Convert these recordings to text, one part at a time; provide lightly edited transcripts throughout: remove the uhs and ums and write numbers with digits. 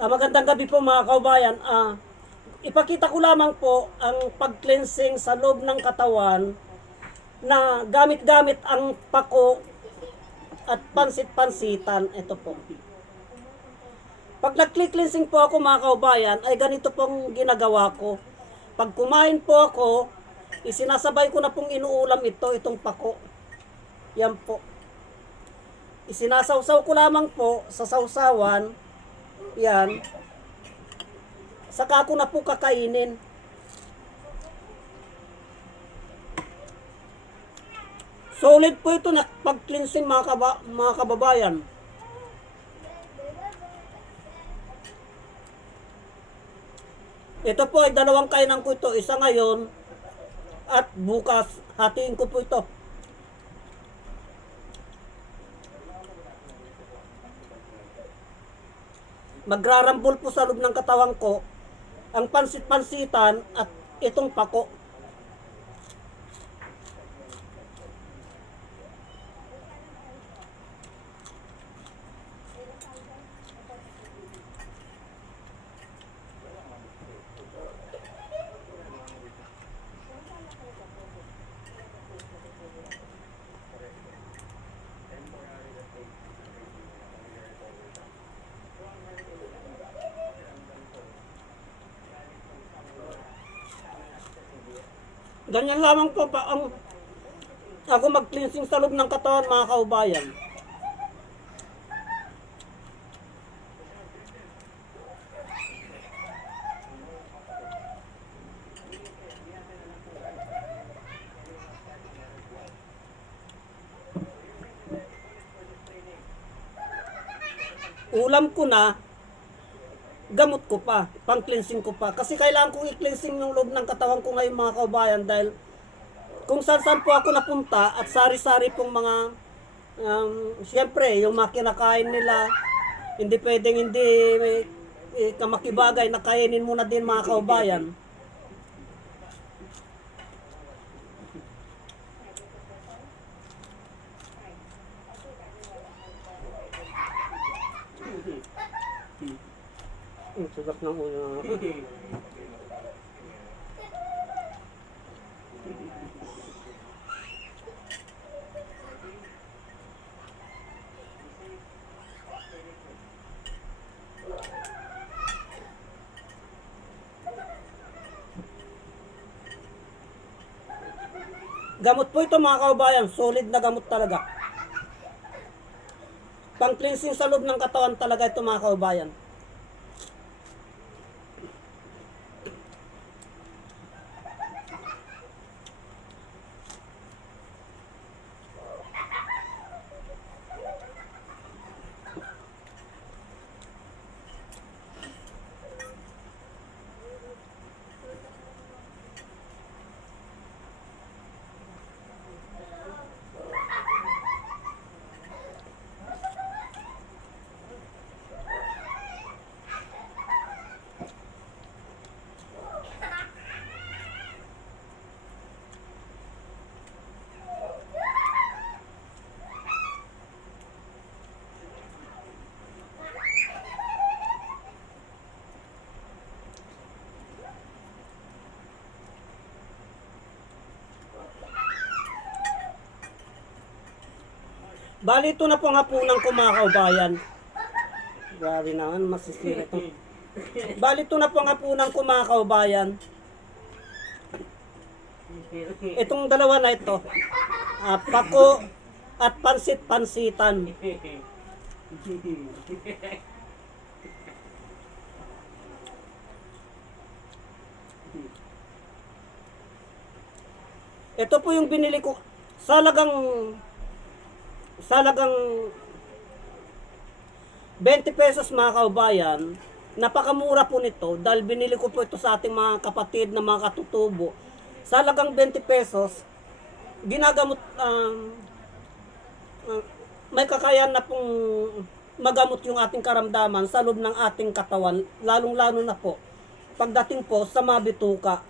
Magandang gabi po mga kaubayan. Ipakita ko lamang po ang pag-cleansing sa loob ng katawan na gamit-gamit ang pako at pansit-pansitan. Ito po. Pag nag-cleansing po ako mga kaubayan, ay ganito pong ginagawa ko. Pag kumain po ako, isinasabay ko na pong inuulam itong pako. Yan po. Isinasawsaw ko lamang po sa sausawan. Yan. Saka ko na po kakainin. Solid po ito na pag-cleansing mga kababayan. Ito po ay dalawang kainan ko ito. Isa ngayon at bukas. Hatiin ko po ito. Magrarambol po sa loob ng katawan ko ang pansit-pansitan at itong pako. Ganyan lamang po ba ang ako mag-cleansing sa loob ng katawan mga kaubayan. Ulam ko na, gamot ko pa, pang-cleansing ko pa. Kasi kailangan kong i-cleansing yung loob ng katawan ko ngayon mga kaubayan dahil kung saan-saan po ako napunta at sari-sari pong mga siyempre yung mga kinakain nila hindi pwedeng hindi kamakibagay na kainin mo na din mga kaubayan. Sarap ng ulo. Gamot po ito mga kaubayan, solid na gamot talaga. Pang-cleansing sa loob ng katawan talaga ito mga kaubayan. Bali ito na po ang hapunan ko mga kaubayan. Grabe naman, masisira ito. Bali ito na po ang hapunan ko mga kaubayan. Itong dalawa na ito, pako at pansit-pansitan. Ito po yung binili ko salagang 20 pesos mga kaubayan. Napakamura po nito dahil binili ko po ito sa ating mga kapatid na mga katutubo. Salagang 20 pesos, ginagamot, may kakayan na pong magamot yung ating karamdaman sa loob ng ating katawan, lalong-lalo na po pagdating po sa mga bituka.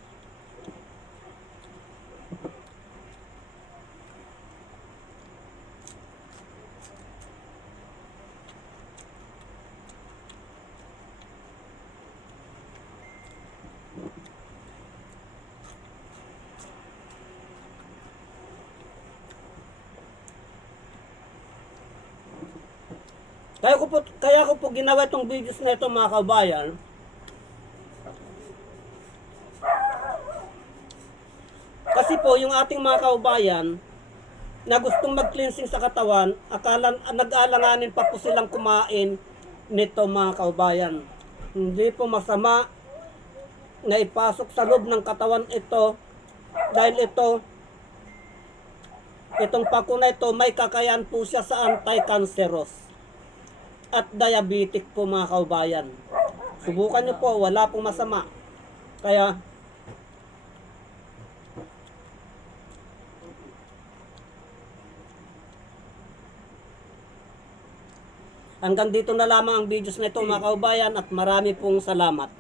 Kaya ko po ginawa itong videos na ito mga kabayan. Kasi po yung ating mga kaubayan na gustong mag-cleansing sa katawan, nag-aalanganin pa po silang kumain nito mga kaubayan. Hindi po masama na ipasok sa loob ng katawan ito dahil itong pako na ito may kakayahan po siya sa anti-cancerous at diabetic po mga kaubayan. Subukan nyo po, wala pong masama. Kaya hanggang dito na lamang ang videos na ito mga kaubayan at marami pong salamat.